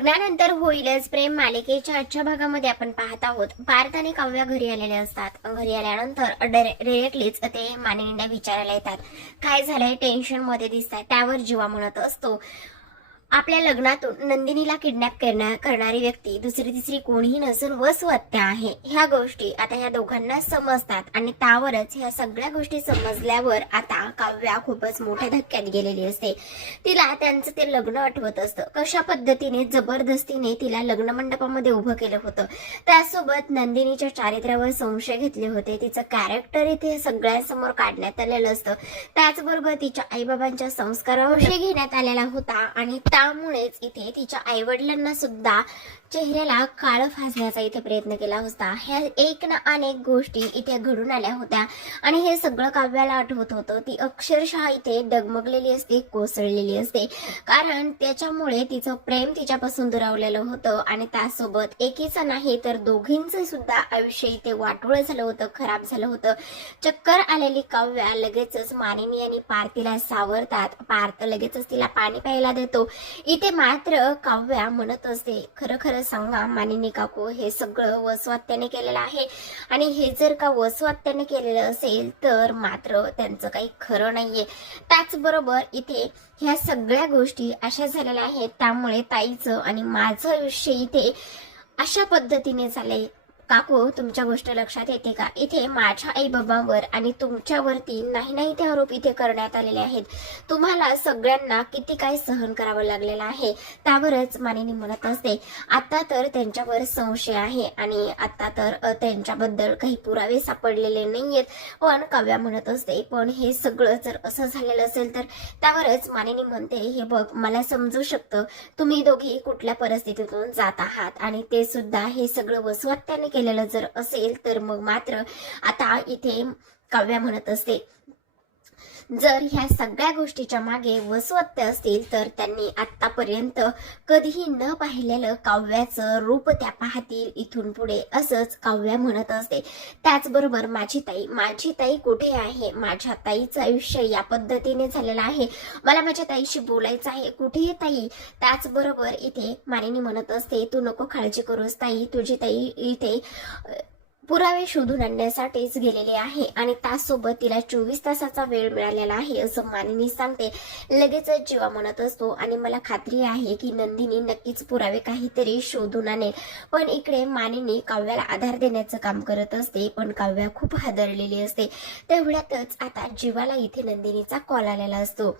लग्नानंतर होईलच प्रेम मालिकेच्या आजच्या भागामध्ये आपण पाहत आहोत. पार्थ आणि काव्या घरी आलेले असतात. घरी आल्यानंतर डायरेक्टलीच ते मानिनीला विचारायला येतात, काय झालंय, टेन्शन मध्ये दिसताय. त्यावर जीवा म्हणत असतो, आपल्या लग्नातून नंदिनीला किडनॅप करणारी व्यक्ती दुसरी तिसरी कोणीही नसून वसुहत्या आहे. ह्या गोष्टी आता ह्या दोघांना समजतात आणि त्यावरच ह्या सगळ्या गोष्टी समजल्यावर आता काव्या खूपच मोठ्या धक्क्यात गेलेली असते. तिला त्यांचं ते लग्न आठवत असतं, कशा पद्धतीने जबरदस्तीने तिला लग्न मंडपामध्ये उभं केलं होतं. त्यासोबत नंदिनीच्या चारित्र्यावर संशय घेतले होते. तिचं कॅरेक्टर इथे सगळ्यांसमोर काढण्यात आलेलं असतं. त्याचबरोबर तिच्या आईबाबांच्या संस्कारावर घेण्यात आलेला होता आणि त्यामुळेच इथे तिच्या आईवडिलांना सुद्धा चेहऱ्याला काळं फासण्याचा इथे प्रयत्न केला होता. ह्या एक ना अनेक गोष्टी इथे घडून आल्या होत्या आणि हे सगळं काव्याला आठवत होतं. ती अक्षरशः इथे डगमगलेली असते, कोसळलेली असते, कारण त्याच्यामुळे तिचं प्रेम तिच्यापासून दुरावलेलं होतं आणि त्यासोबत एकीचं नाही तर दोघींचं सुद्धा आयुष्य इथे वाटोळं झालं होतं, खराब झालं होतं. चक्कर आलेली काव्या लगेचच मानिनी आणि पार्थीला सावरतात. पार्थ लगेचच तिला पाणी प्यायला देतो. इथे मात्र काव्या म्हणत असते, खरं खरं सांगा मानिनी काकू, हे सगळं वसुहत्याने केलेलं आहे आणि हे जर का वसुहत्याने केलेलं असेल तर मात्र त्यांचं काही खरं नाहीये. त्याचबरोबर इथे ह्या सगळ्या गोष्टी अशा झालेल्या आहेत, त्यामुळे ताईचं आणि माझं आयुष्य इथे अशा पद्धतीने झालंय. काकू, तुमच्या गोष्ट लक्षात येते का? इथे माझ्या आई बाबांवर आणि तुमच्यावरती नाही ते आरोप इथे करण्यात आलेले आहेत. तुम्हाला सगळ्यांना किती काय सहन करावं लागलेलं आहे. त्यावरच मानिनी म्हणत असते, आता तर त्यांच्यावर संशय आहे आणि आता तर त्यांच्याबद्दल काही पुरावे सापडलेले नाहीयेत. पण काव्या म्हणत असते, पण हे सगळं जर असं झालेलं असेल तर त्यावरच मानिनी म्हणते, हे बघ, मला समजू शकतं तुम्ही दोघी कुठल्या परिस्थितीतून जात आहात आणि ते सुद्धा हे सगळं वसुहत्याने केलेलं जर असेल तर मग मात्र आता इथे काव्या म्हणत असते, जर ह्या सगळ्या गोष्टीच्या मागे वसुहत्या असतील तर त्यांनी आतापर्यंत कधीही न पाहिलेलं काव्याचं रूप त्या पाहतील इथून पुढे, असंच काव्या म्हणत असते. त्याचबरोबर माझी ताई कुठे आहे? माझ्या ताईचं आयुष्य या पद्धतीने झालेलं आहे, मला माझ्या ताईशी बोलायचं आहे, कुठे ताई? त्याचबरोबर इथे मानिनी म्हणत असते, तू नको काळजी करूस ताई, तुझी ताई इथे पुरावे शोधून आणण्यासाठीच गेलेली आहे आणि त्यासोबत तिला 24 तासाचा वेळ मिळालेला आहे असं मानिनी सांगते. लगेचच जीवा म्हणत असतो, आणि मला खात्री आहे की नंदिनी नक्कीच पुरावे काहीतरी शोधून आणेल. पण इकडे मानिनी काव्याला आधार देण्याचं काम करत असते, पण काव्या खूप हादरलेली असते. तेवढ्यातच आता जीवाला इथे नंदिनीचा कॉल आलेला असतो.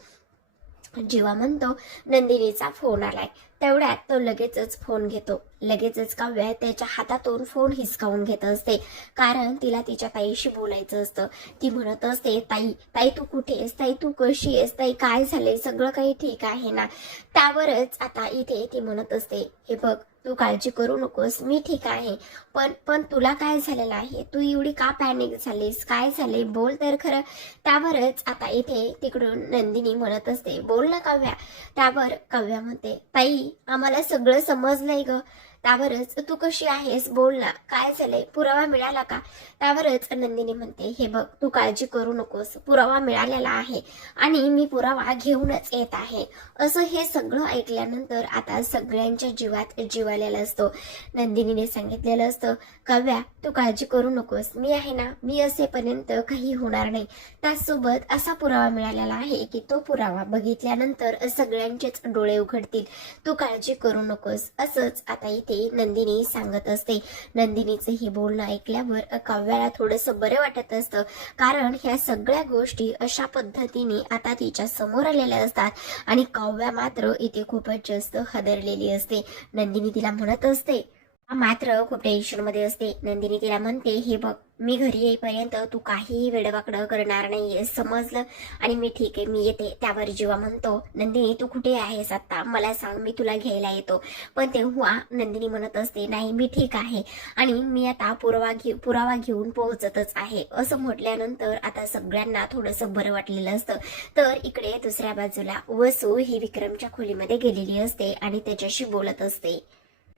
जीवा म्हणतो, नंदिनीचा फोन आलाय. तेवढ्यात तो लगेचच फोन घेतो. लगेचच काव्या त्याच्या हातातून फोन हिसकावून घेत असते, कारण तिला तिच्या ताईशी बोलायचं असतं. ती म्हणत असते, ताई तू कुठे आहेस? ताई तू कशी आहेस? ताई काय झालंय? सगळं काही ठीक आहे ना? त्यावरच आता इथे ती म्हणत असते, हे बघ, तू काळजी करू नकोस, मी ठीक आहे. पण तुला काय झालेलं आहे? तू एवढी का पॅनिक झालीस? काय झाले? बोल तर खरं. त्यावरच आता इथे तिकडून नंदिनी म्हणत असते, बोल ना काव्या. त्यावर काव्या म्हणते, ताई आम्हाला सगळं समजलंय ग. त्यावरच तू कशी आहेस? बोल ना, काय झालंय? पुरावा मिळाला का? त्यावरच नंदिनी म्हणते, हे बघ, तू काळजी करू नकोस, पुरावा मिळालेला आहे आणि मी पुरावा घेऊनच येत आहे. असं हे सगळं ऐकल्यानंतर आता सगळ्यांच्या जीवात जीव आलेला असतो. नंदिनीने सांगितलेलं असतं, काव्या तू काळजी करू नकोस, मी आहे ना, मी असेपर्यंत काही होणार नाही. त्याचसोबत असा पुरावा मिळालेला आहे की तो पुरावा बघितल्यानंतर सगळ्यांचेच डोळे उघडतील. तू काळजी करू नकोस, असंच आता इथे नंदिनी सांगत असते. नंदिनीचं हे बोलणं ऐकल्यावर काव्याला थोडंसं बरं वाटत असतं, कारण ह्या सगळ्या गोष्टी अशा पद्धतीने आता तिच्या समोर आलेल्या असतात आणि काव्या मात्र इथे खूपच जास्त हादरलेली असते. नंदिनी तिला म्हणत असते, मात्र खूप टेन्शन मध्ये असते. नंदिनी तिला म्हणते, हे बघ, मी घरी येईपर्यंत तू काहीही वेडवाकडं करणार नाहीये, समजलं? आणि मी ठीक आहे, मी येते. त्यावर जीवा म्हणतो, नंदिनी तू कुठे आहेस आता? मला सांग, मी तुला घ्यायला येतो. पण तेव्हा नंदिनी म्हणत असते, नाही मी ठीक आहे आणि मी आता पुरावा घेऊन पोहोचतच आहे. असं म्हटल्यानंतर आता सगळ्यांना थोडंसं बरं वाटलेलं असतं. तर इकडे दुसऱ्या बाजूला वसू ही विक्रमच्या खोलीमध्ये गेलेली असते आणि त्याच्याशी बोलत असते.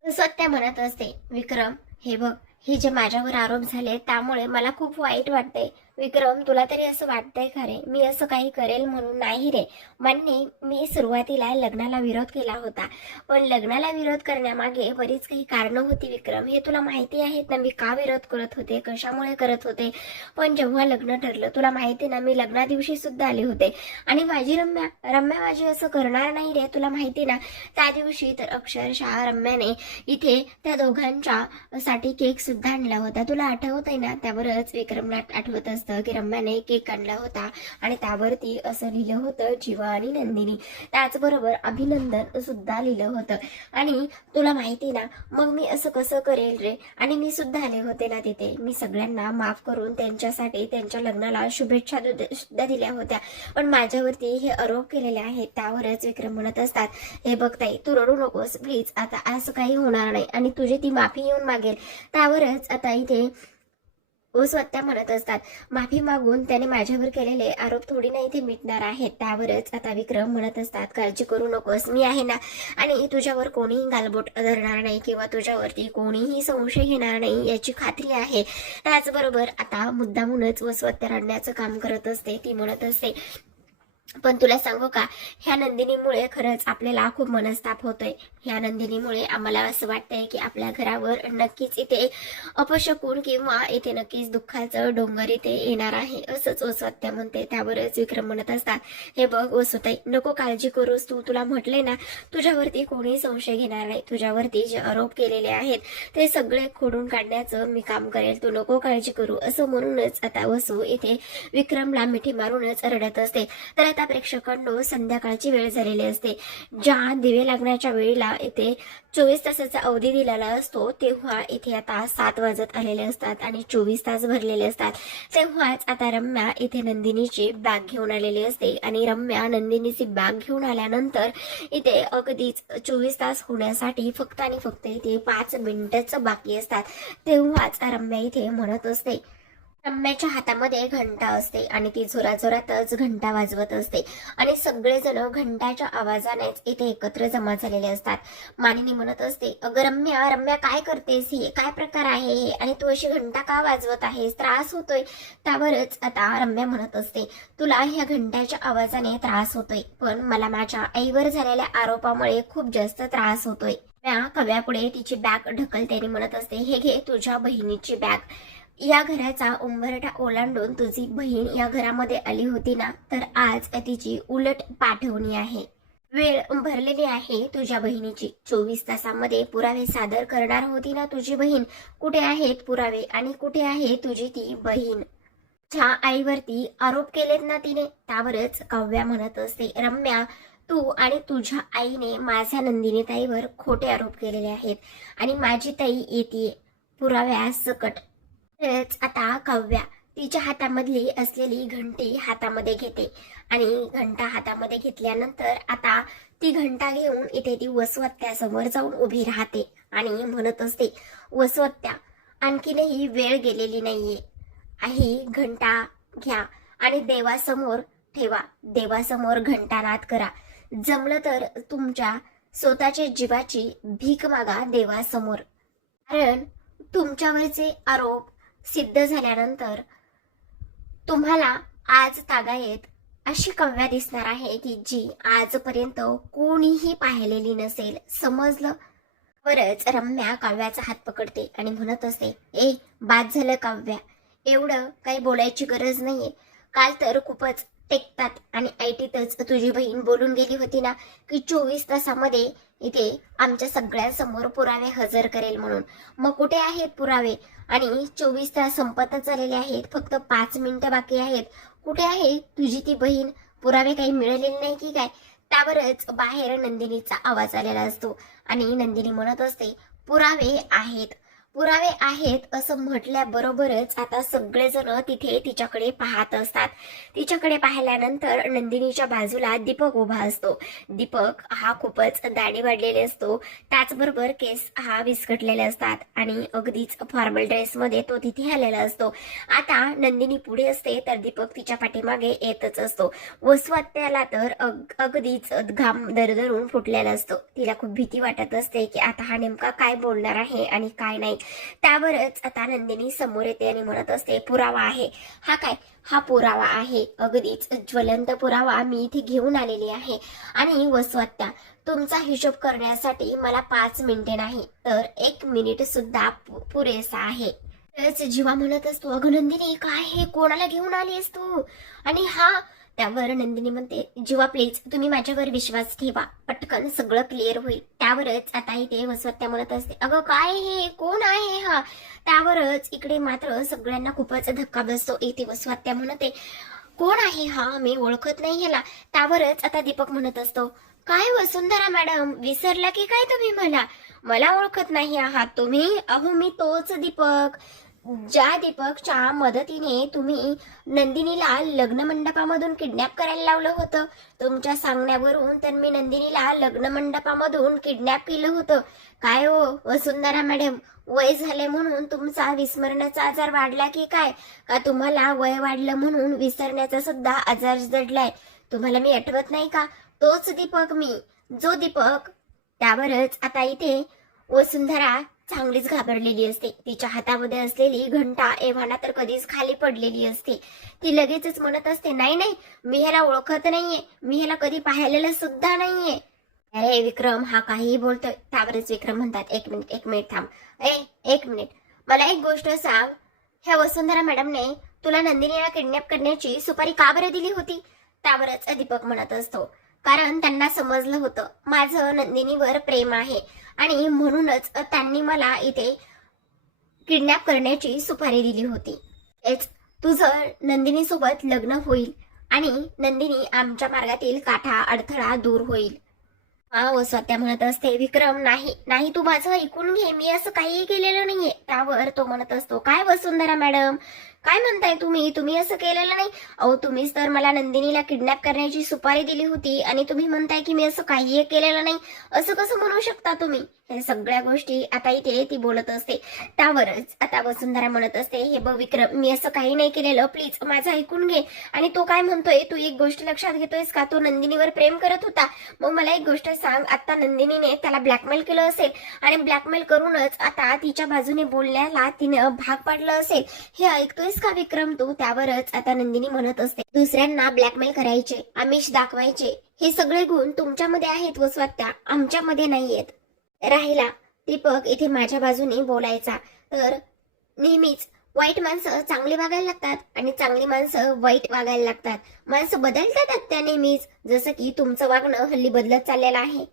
सत्य म्हणत असते, विक्रम हे बघ, हे जे माझ्यावर आरोप झाले त्यामुळे मला खूप वाईट वाटते. विक्रम, तुला तरी असं वाटतंय का रे मी असं काही करेल म्हणून? नाही रे, मान्य मी सुरुवातीला लग्नाला विरोध केला होता, पण लग्नाला विरोध करण्यामागे बरीच काही कारणं होती विक्रम, हे तुला माहिती आहेत ना. मी का विरोध करत होते, कशामुळे करत होते. पण जेव्हा लग्न ठरलं, तुला माहिती ना, मी लग्ना दिवशी सुद्धा आले होते आणि माझी रम्या रम्या माझी असं करणार नाही रे, तुला माहिती ना. त्या दिवशी तर अक्षरशः रम्याने इथे त्या दोघांच्या साठी केक सुद्धा आणला होता, तुला आठवत आहे ना. त्यावरच विक्रमला आठवत असतं की रम्याने केक आणला होता आणि त्यावरती असं लिहिलं होतं जीवा आणि नंदिनी, त्याचबरोबर अभिनंदन सुद्धा लिहिलं होतं. आणि तुला माहिती ना, मग मी असं कसं करेल रे. आणि मी सुद्धा आले होते ना तिथे, मी सगळ्यांना माफ करून त्यांच्यासाठी त्यांच्या लग्नाला शुभेच्छा सुद्धा दिल्या होत्या, पण माझ्यावरती हे आरोप केलेले आहेत. त्यावरच विक्रम म्हणत असतात, हे बघ ताई, तू रडू नकोस प्लीज, आता असं काही होणार नाही आणि तुझी ती माफी येऊन मागेल. त्यावरच आता इथे स्वतः म्हणत असतात, माफी मागून त्याने माझ्यावर केलेले आरोप थोडी नाही इथे मिटणार आहेत. त्यावरच आता विक्रम म्हणत असतात, काळजी करू नकोस, मी आहे ना आणि तुझ्यावर कोणीही गालबोट धरणार नाही किंवा तुझ्यावरती कोणीही संशय घेणार नाही याची खात्री आहे. त्याचबरोबर आता मुद्दामूनच स्वतः रडण्याचं काम करत असते. ती म्हणत असते, पण तुला सांगू का, ह्या नंदिनीमुळे खरंच आपल्याला खूप मनस्ताप होतोय. ह्या नंदिनीमुळे आम्हाला असं वाटतंय की आपल्या घरावर नक्कीच इथे अपशकुन किंवा इथे नक्कीच दुःखाचं डोंगर इथे येणार आहे, असंच सत्य म्हणते. त्यावरच विक्रम म्हणत असतात, हे बघ वसुताई, नको काळजी करूस तू, तुला म्हटले ना, तुझ्यावरती कोणी संशय घेणार नाही. तुझ्यावरती जे आरोप केलेले आहेत ते सगळे खोडून काढण्याचं मी काम करेल, तू नको काळजी करू, असं म्हणूनच आता वसू इथे विक्रमला मिठी मारूनच रडत असते. तर आता प्रेक्षकांनो, संध्याकाळची वेळ झालेली असते. ज्या दिवे लागण्याच्या वेळेला इथे 24 तासाचा अवधी दिलेला असतो, तेव्हा इथे आता 7 वाजत आलेले असतात आणि 24 तास भरलेले असतात. तेव्हाच आता रम्या इथे नंदिनीची बॅग घेऊन आलेली असते आणि रम्या नंदिनीची बॅग घेऊन आल्यानंतर इथे अगदीच 24 तास होण्यासाठी फक्त आणि फक्त इथे 5 मिनिटच बाकी असतात. तेव्हाच रम्या इथे म्हणत असते, रम्याच्या हातामध्ये घंटा असते आणि ती जोराजोरातच घंटा वाजवत असते आणि सगळेजण घंटाच्या आवाजानेच इथे एकत्र जमा झालेले असतात. मानिनी म्हणत असते, अगं रम्या रम्या, काय करतेस, हे काय प्रकार आहे हे, आणि तू अशी घंटा का वाजवत आहेस, त्रास होतोय. त्यावरच आता रम्या म्हणत असते, तुला ह्या घंटाच्या आवाजाने त्रास होतोय, पण मला माझ्या आईवर झालेल्या आरोपामुळे खूप जास्त त्रास होतोय. कव्यापुढे तिची बॅग ढकलते आणि म्हणत असते, हे घे तुझ्या बहिणीची बॅग. या घराचा उंबरठा ओलांडून तुझी बहीण या घरामध्ये आली होती ना, तर आज तिची उलट पाठवणी आहे. वेळ भरलेली आहे तुझ्या बहिणीची. 24 तासामध्ये पुरावे सादर करणार होती ना तुझी बहीण, कुठे आहेत पुरावे आणि कुठे आहे तुझी ती बहीण? तुझ्या आईवरती आरोप केलेत ना तिने. त्यावरच काव्या म्हणत असते, रम्या, तू आणि तुझ्या आईने माझ्या नंदिनी ताईवर खोटे आरोप केलेले आहेत आणि माझी ताई येते पुराव्यासकट. आता काव्या तिच्या हातामधली असलेली घंटी हातामध्ये घेते आणि घंटा हातामध्ये घेतल्यानंतर आता ती घंटा घेऊन इथे ती वसवत्त्यासमोर जाऊन उभी राहते आणि म्हणत असते, वसवत्त्या, आणखीनही वेळ गेलेली नाहीये. ही घंटा घ्या आणि देवासमोर ठेवा, देवासमोर घंटानाद करा. जमलं तर तुमच्या स्वतःच्या जीवाची भीक मागा देवासमोर, कारण तुमच्यावरचे आरोप सिद्ध झाल्यानंतर तुम्हाला आज तागायत अशी काव्या दिसणार आहे की जी आजपर्यंत कोणीही पाहिलेली नसेल, समजलं? बरंच रम्या काव्याचा हात पकडते आणि म्हणत असते, ए बाद झालं काव्या, एवढं काही बोलायची गरज नाहीये. काल तर खूपच टेकतात आणि ऐटीतच तुझी बहीण बोलून गेली होती ना की 24 तासामध्ये इथे आमच्या सगळ्यांसमोर पुरावे हजर करेल म्हणून. मग कुठे आहेत पुरावे? आणि 24 तास संपतच आलेले आहेत, फक्त 5 मिनिटं बाकी आहेत. कुठे आहे तुझी ती बहीण? पुरावे काही मिळालेले नाही की काय? त्यावरच बाहेर नंदिनीचा आवाज आलेला असतो आणि नंदिनी म्हणत असते, पुरावे आहेत, पुरावे आहेत असं म्हटल्याबरोबरच आता सगळेजण तिथे तिच्याकडे पाहत असतात. तिच्याकडे पाहिल्यानंतर नंदिनीच्या बाजूला दीपक उभा असतो. दीपक हा खूपच दाढी वाढलेले असतो, त्याचबरोबर केस हा विस्कटलेले असतात आणि अगदीच फॉर्मल ड्रेसमध्ये तो तिथे आलेला असतो. आता नंदिनी पुढे असते तर दीपक तिच्या पाठीमागे येतच असतो. वसवात्याला तर अगदीच घाम दरदरून फुटलेला असतो. तिला खूप भीती वाटत असते की आता हा नेमका काय बोलणार आहे आणि काय नाही. त्यावरच आता नंदिनी समोर येते आणि म्हणत असते, पुरावा आहे. हा काय? हा पुरावा आहे, अगदीच ज्वलंत पुरावा मी इथे घेऊन आलेली आहे. आणि वसुहत्या, तुमचा हिशोब करण्यासाठी मला 5 मिनिटे नाही तर 1 मिनिट सुद्धा पुरेसा आहे. त्याच जीवा म्हणत असतो, अगं नंदिनी काय हे, कोणाला घेऊन आलीस तू? आणि हा त्यावर नंदिनी म्हणते, जीवा प्लीज तुम्ही माझ्यावर विश्वास ठेवा, पटकन सगळं क्लिअर होईल. त्यावरच आता इथे वसुहत्या म्हणत असते, अगं काय हे, कोण आहे हा? त्यावरच इकडे मात्र सगळ्यांना खूपच धक्का बसतो. इथे वसुहत्या म्हणते, कोण आहे हा, मी ओळखत नाही ह्याला. त्यावरच आता दीपक म्हणत असतो, काय वसुंधरा मॅडम, विसरला की काय तुम्ही मला? मला ओळखत नाही आहात तुम्ही? अहो मी तोच दीपक, ज्या दीपकच्या मदतीने तुम्ही नंदिनीला लग्न मंडपामधून किडनॅप करायला लावलं होतं. तुमच्या सांगण्यावरून तर मी नंदिनीला लग्न मंडपामधून किडनॅप केलं होतं. काय हो वसुंधरा मॅडम, वय झाले म्हणून तुमचा विस्मरणाचा आजार वाढला की काय? का तुम्हाला वय वाढलं म्हणून विसरण्याचा सुद्धा आजार जडलाय? तुम्हाला मी आठवत नाही का? तोच दीपक मी, जो दीपक. त्यावरच आता इथे वसुंधरा चांगलीच घाबरलेली असते. तिच्या हातामध्ये असलेली घंटा एव्हाना तर कधीच खाली पडलेली असते. ती लगेचच म्हणत असते, नाही नाही, मी ह्याला ओळखत नाहीये, मी ह्याला कधी पाहिलेलं सुद्धा नाहीये. अरे विक्रम हा काहीही बोलतोय. त्यावरच विक्रम म्हणतात, एक मिनिट थांब. एक मिनिट, मला एक गोष्ट सांग, ह्या वसुंधरा मॅडमने तुला नंदिनीला किडनॅप करण्याची सुपारी का बरं दिली होती? त्यावरच दीपक म्हणत असतो, कारण त्यांना समजलं होतं माझं नंदिनीवर प्रेम आहे आणि म्हणूनच त्यांनी मला इथे किडनॅप करण्याची सुपारी दिली होती. तेच तुझं नंदिनी सोबत लग्न होईल आणि नंदिनी आमच्या मार्गातील काठा अडथळा दूर होईल. हा वसुहत्या म्हणत असते, विक्रम नाही नाही, तू माझं ऐकून घे, मी असं काहीही केलेलं नाहीये. त्यावर तो म्हणत असतो, काय वसुंधरा मॅडम, काय म्हणताय तुम्ही असं केलेलं नाही. अहो तुम्हीच तर मला नंदिनीला किडनॅप करण्याची सुपारी दिली होती आणि तुम्ही म्हणताय की मी असं काहीही केलेलं नाही. असं कसं म्हणू शकता तुम्ही? हे सगळ्या गोष्टी आता इथे ती बोलत असते. त्यावरच आता वसुंधरा म्हणत असते, हे बघ विक्रम, मी असं काही नाही केलेलं, प्लीज माझं ऐकून घे. आणि तो काय म्हणतोय, तू एक गोष्ट लक्षात घेतोयस का? तो नंदिनीवर प्रेम करत होता. मग मला एक गोष्ट सांग, आता नंदिनीने त्याला ब्लॅकमेल केलं असेल आणि ब्लॅकमेल करूनच आता तिच्या बाजूने बोलण्याला तिनं भाग पाडलं असेल. हे ऐकतोय का विक्रम तू? त्यावरच आता नंदिनी म्हणत असते, दुसऱ्यांना ब्लॅकमेल करायचे, आमिष दाखवायचे, हे सगळे गुण तुमच्यामध्ये आहेत वसुहत्या, आमच्यामध्ये नाहीयेत. राहिला दीपक इथे माझ्या बाजूने बोलायचा, तर नेहमीच वाईट माणसं चांगली वागायला लागतात आणि चांगली माणसं वाईट वागायला लागतात. माणसं बदलतात त्या नेहमीच, जसं की तुमचं वागणं हल्ली बदलत चाललेलं आहे.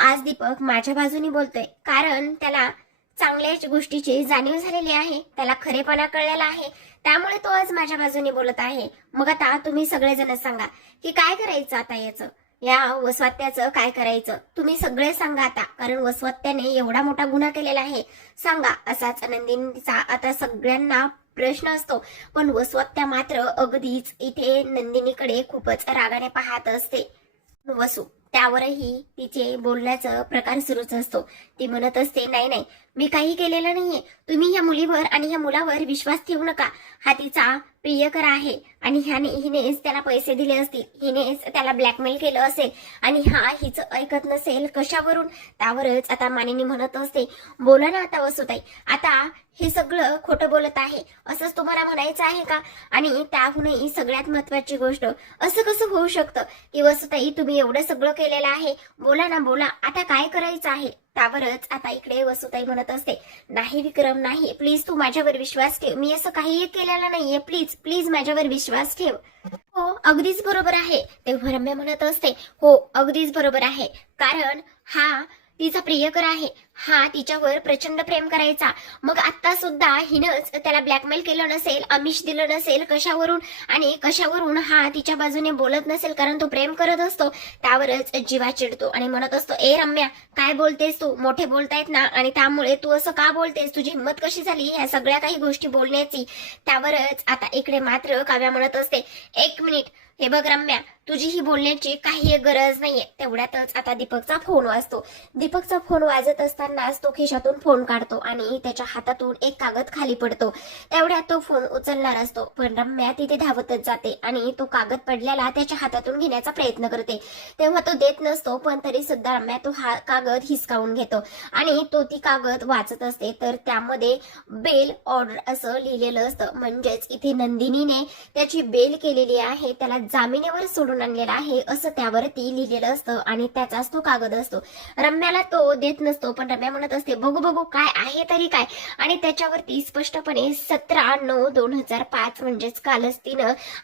आज दीपक माझ्या बाजूने बोलतोय कारण त्याला चांगल्याच गोष्टीची जाणीव झालेली आहे, त्याला खरेपणा कळलेला आहे, त्यामुळे तो आज माझ्या बाजूने बोलत आहे. मग आता तुम्ही सगळेजण सांगा की काय करायचं आता, याचं या वसुहत्याचं काय करायचं? तुम्ही सगळे सांगा आता, कारण वसुहत्याने एवढा मोठा गुन्हा केलेला आहे. सांगा. असाच नंदिनीचा आता सगळ्यांना प्रश्न असतो, पण वसुहत्या मात्र अगदीच इथे नंदिनीकडे खूपच रागाने पाहत असते. वसू त्यावरही तिचे बोलण्याचा प्रकार सुरूच असतो. ती म्हणत असते, नाही नाही, मी काही केलेलं नाहीये, तुम्ही ह्या मुलीवर आणि ह्या मुलावर विश्वास ठेवू नका. हा तिचा प्रियकर आहे आणि हिनेच त्याला पैसे दिले असतील, हिनेच त्याला ब्लॅकमेल केलं असेल आणि हा हिचं ऐकत नसेल कशावरून. त्यावरच आता मानिनी म्हणत असते, बोला ना आता वसुताई, आता हे सगळं खोटं बोलत आहे असंच तुम्हाला म्हणायचं आहे का? आणि त्याहूनही सगळ्यात महत्वाची गोष्ट, असं कसं होऊ शकतं की वसुताई तुम्ही एवढं सगळं केलेलं आहे, बोला ना बोला, आता काय करायचं आहे? त्यावरच आता इकडे वसुताई म्हणत असते, नाही विक्रम नाही, प्लीज तू माझ्यावर विश्वास ठेव, मी असं काहीही केलेलं नाहीये, प्लीज प्लीज माझ्यावर विश्वास ठेव. हो अगदीच बरोबर आहे. तेव्हा रम्या म्हणत असते, हो अगदीच बरोबर आहे, कारण हा तिचा प्रियकर आहे, हा तिच्यावर प्रचंड प्रेम करायचा. मग आता सुद्धा हिनंच त्याला ब्लॅकमेल केलं नसेल, आमिष दिलं नसेल कशावरून, आणि कशावरून हा तिच्या बाजूने बोलत नसेल, कारण तो प्रेम करत असतो. त्यावरच जीवा चिडतो आणि म्हणत असतो, ए रम्या काय बोलतेस तू? मोठे बोलतायत ना, आणि त्यामुळे तू असं का बोलतेस? तुझी हिंमत कशी झाली ह्या सगळ्या काही गोष्टी बोलण्याची? त्यावरच आता इकडे मात्र काव्या म्हणत असते, एक मिनिट, हे बघ रम्या, तुझी ही बोलण्याची काही गरज नाहीये. तेवढ्यातच आता दीपकचा फोन वाजतो. दीपकचा फोन वाजत असताना असतानाच तो खिशातून फोन काढतो आणि त्याच्या हातातून एक कागद खाली पडतो. तेवढ्यात तो फोन उचलणार असतो, पण रम्या तिथे धावतच जाते आणि तो कागद पडलेला त्याच्या हातातून घेण्याचा प्रयत्न करते. तेव्हा तो देत नसतो, पण तरी सुद्धा रम्या तो हा कागद हिसकावून घेतो आणि तो ती कागद वाचत असते. तर त्यामध्ये बेल ऑर्डर असं लिहिलेलं असतं, म्हणजेच इथे नंदिनीने त्याची बेल केलेली आहे, त्याला जामिनावर सोडून आणलेला आहे असं त्यावरती लिहिलेलं असतं आणि त्याचाच तो कागद असतो. रम्याला तो देत नसतो, पण रम्या म्हणत असते बघू बघू काय आहे तरी काय, आणि त्याच्यावरती स्पष्टपणे 17/9/2005 म्हणजेच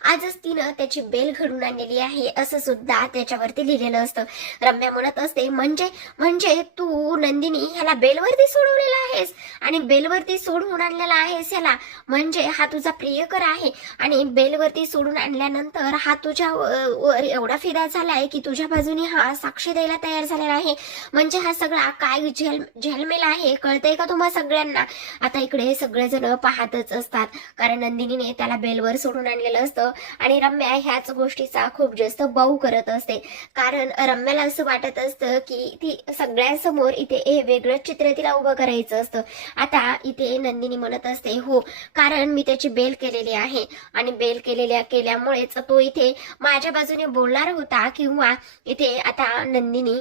आजच तिनं त्याची बेल घडून आणलेली आहे असं सुद्धा त्याच्यावरती लिहिलेलं असतं. रम्या म्हणत असते म्हणजे तू नंदिनी ह्याला बेलवरती सोडवलेला आहेस आणि बेलवरती सोडवून आणलेला आहेस ह्याला, म्हणजे हा तुझा प्रियकर आहे आणि बेलवरती सोडून आणल्यानंतर हा तुझ्या वर एवढा फिदा झालाय की तुझ्या बाजूने हा साक्ष द्यायला तयार झालेला आहे. म्हणजे हा सगळा काय झेलमेल आहे कळतंय का तुम्हा सगळ्यांना. आता इकडे सगळेजण पाहतच असतात, कारण नंदिनीने त्याला बेलवर सोडून आणलेलं असतं आणि रम्या ह्याच गोष्टीचा खूप जास्त बाऊ करत असते. कारण रम्याला असं वाटत असतं की ती सगळ्यांसमोर इथे वेगळं चित्र तिला उभं करायचं असतं. आता इथे नंदिनी म्हणत असते हो, कारण मी त्याची बेल केलेली आहे आणि बेल केल्यामुळेच तो इथे माझ्या बाजूने बोलणार होता, किंवा इथे आता नंदिनी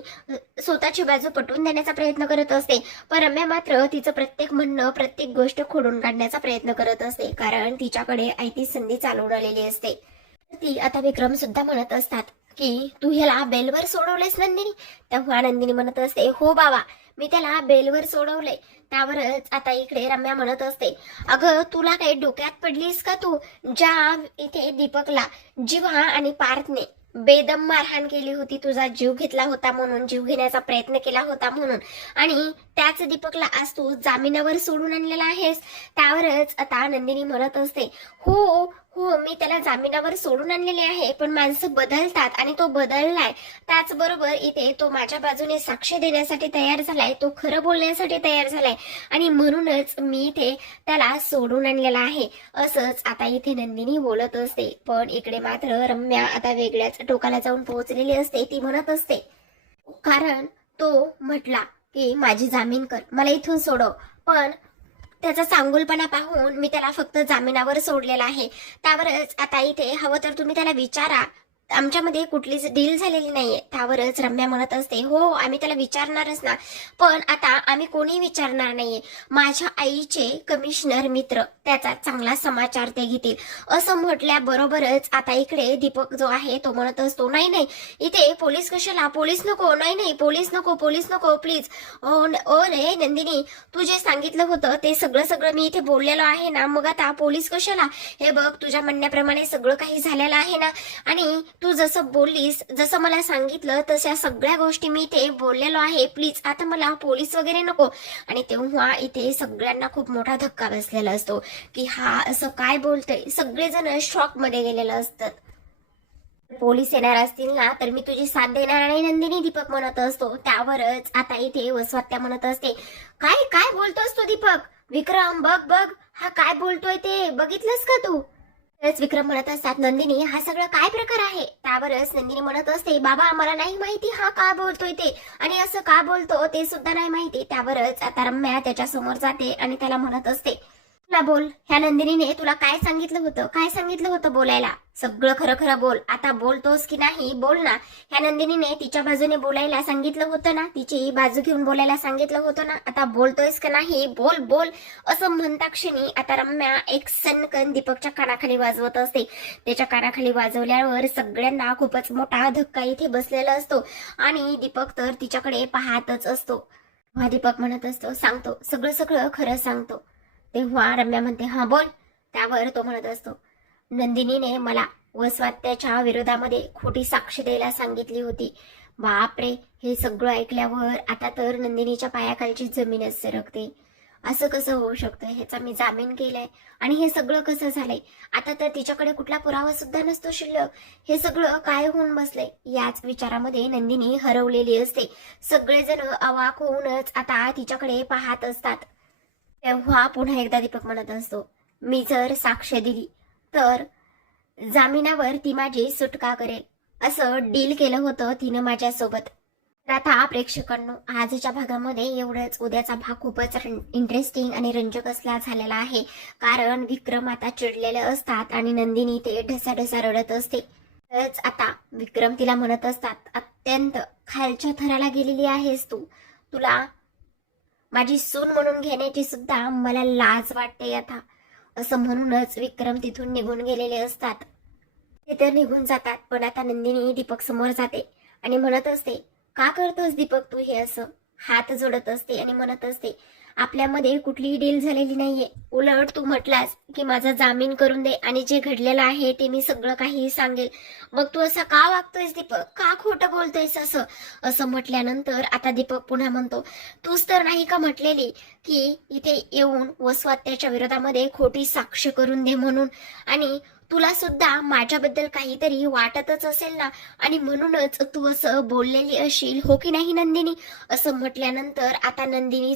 स्वतःची बाजू पटवून देण्याचा प्रयत्न करत असते. पण रम्या मात्र तिचं प्रत्येक म्हणणं प्रत्येक गोष्ट खोडून काढण्याचा प्रयत्न करत असते, कारण तिच्याकडे आयती संधी चालून आलेली असते. ती आता विक्रम सुद्धा म्हणत असतात की तू ह्याला बेलवर सोडवलेस नंदिनी. तेव्हा नंदिनी म्हणत असते हो बाबा, मी त्याला बेलवर सोडवलंय. त्यावरच आता इकडे रम्या म्हणत असते अगं तुला काही डोक्यात पडलीस का तू, ज्या इथे दीपकला जीवा आणि पार्थने बेदम मारहाण केली होती, तुझा जीव घेतला होता म्हणून, जीव घेण्याचा प्रयत्न केला होता म्हणून, आणि त्याच दीपकला आज तू जामिनावर सोडून आणलेला आहेस. त्यावरच आता नंदिनी म्हणत असते हो हो, मी त्याला जामिनावर सोडून आणलेले आहे, पण माणसं बदलतात आणि तो बदललाय. त्याचबरोबर इथे तो माझ्या बाजूने साक्ष देण्यासाठी तयार झालाय, तो खरं बोलण्यासाठी तयार झालाय आणि म्हणूनच मी इथे त्याला सोडून आणलेला आहे असंच आता इथे नंदिनी बोलत असते. पण इकडे मात्र रम्या आता वेगळ्याच टोकाला जाऊन पोहोचलेली असते. ती म्हणत असते कारण तो म्हटला की माझी जामीन कर, मला इथून सोडव, पण त्याचा चांगुलपणा पाहून मी त्याला फक्त जामिनावर सोडलेला आहे. त्यावरच आता इथे हवं तर तुम्ही त्याला विचारा, आमच्यामध्ये कुठलीच डील झालेली नाहीये. त्यावरच रम्या म्हणत असते हो, आम्ही त्याला विचारणारच ना, पण आता आम्ही कोणी विचारणार नाहीये. माझ्या आईचे कमिशनर मित्र त्याचा चांगला समाचार ते घेतील असं म्हटल्याबरोबरच आता इकडे दीपक जो आहे तो म्हणत असतो नाही नाही, इथे पोलीस कशाला, पोलीस नको, नाही पोलीस नको प्लीज. ओ रे नंदिनी, तू जे सांगितलं होतं ते सगळं मी इथे बोललेलो आहे ना, मग आता पोलीस कशाला. हे बघ, तुझ्या म्हणण्याप्रमाणे सगळं काही झालेलं आहे ना, आणि तू जसं बोललीस, जसं मला सांगितलं तशा सगळ्या गोष्टी मी इथे बोललेलो आहे, प्लीज आता मला पोलीस वगैरे नको. आणि तेव्हा इथे सगळ्यांना खूप मोठा धक्का बसलेला असतो की हा असं काय बोलतोय. सगळेजण शॉक मध्ये गेलेले असतात. पोलीस येणार असतील ना तर मी तुझी साथ देणार नाही नंदिनी, दीपक म्हणत असतो. त्यावरच आता इथे वसवात्या म्हणत असते काय काय बोलतोस तू दीपक, विक्रम बघ हा काय बोलतोय ते बघितलंस का तू. तेच विक्रम म्हणत असतात नंदिनी हा सगळा काय प्रकार आहे. त्यावरच नंदिनी म्हणत असते बाबा मला नाही माहिती हा का बोलतोय ते, आणि असं का बोलतो ते सुद्धा नाही माहिती. त्यावरच आता रम्या त्याच्या समोर जाते आणि त्याला म्हणत असते तुला बोल, ह्या नंदिनीने तुला काय सांगितलं होतं बोलायला, सगळं खरं बोल. आता बोलतोस की नाही बोल ना. ह्या नंदिनीने तिच्या बाजूने बोलायला सांगितलं होतं ना, तिची बाजू घेऊन बोलायला सांगितलं होतं ना, आता बोलतोयस का नाही बोल असं म्हणता क्षणी आता रम्या एक सनकन दीपकच्या कानाखाली वाजवत असते. त्याच्या कानाखाली वाजवल्यावर सगळ्यांना खूपच मोठा धक्का इथे बसलेला असतो आणि दीपक तर तिच्याकडे पाहतच असतो. दीपक म्हणत असतो सांगतो, सगळं खरं सांगतो. तेव्हा रम्या म्हणते हा बोल. त्यावर तो म्हणत असतो नंदिनीने मला वसवात्याच्या विरोधामध्ये खोटी साक्ष द्यायला सांगितली होती. बापरे, हे सगळं ऐकल्यावर आता तर नंदिनीच्या पायाखालची जमीनच सरकते. असं कसं होऊ शकतं, ह्याचा मी जामीन केलाय आणि हे सगळं कसं झालंय. आता तर तिच्याकडे कुठला पुरावा सुद्धा नसतो शिल्लक. हे सगळं काय होऊन बसलंय, याच विचारामध्ये नंदिनी हरवलेली असते. सगळेजण अवाक होऊनच आता तिच्याकडे पाहत असतात. तेव्हा पुन्हा एकदा दीपक म्हणत असतो मी जर साक्ष दिली तर जामिनावर ती माझी सुटका करेल, असं डील केलं होतं तिनं माझ्यासोबत. तर आता प्रेक्षकांनो, आजच्या भागामध्ये एवढंच. उद्याचा भाग खूपच इंटरेस्टिंग आणि रंजक असला झालेला आहे. कारण विक्रम आता चिडलेले असतात आणि नंदिनी ते ढसाढसा रडत असते. तरच आता विक्रम तिला म्हणत असतात, अत्यंत खालच्या थराला गेलेली आहेस तू. तुला माझी सून म्हणून घेण्याची सुद्धा मला लाज वाटते आता. असं म्हणूनच विक्रम तिथून निघून गेलेले असतात. ते तर निघून जातात, पण आता नंदिनी दीपक समोर जाते आणि म्हणत असते, का करतोस दीपक तू हे असं. हात जोडत असते आणि म्हणत असते, आपल्यामध्ये कुठलीही डील झालेली नाहीये. उलट तू म्हटलास की माझा जामीन करून दे आणि जे घडलेलं आहे ते मी सगळं काही सांगेल. मग तू असं का वागतोयस दीपक, का खोटं बोलतोयस असं. असं म्हटल्यानंतर आता दीपक पुन्हा म्हणतो, तूच तर नाही का म्हटलेली की इथे येऊन वसवात त्याच्या विरोधामध्ये खोटी साक्ष करून दे म्हणून. आणि तुला सुद्धा माझ्याबद्दल काहीतरी वाटतच असेल ना, आणि म्हणूनच तू असं बोललेली असेल, हो की नाही नंदिनी. असं म्हटल्यानंतर आता नंदिनी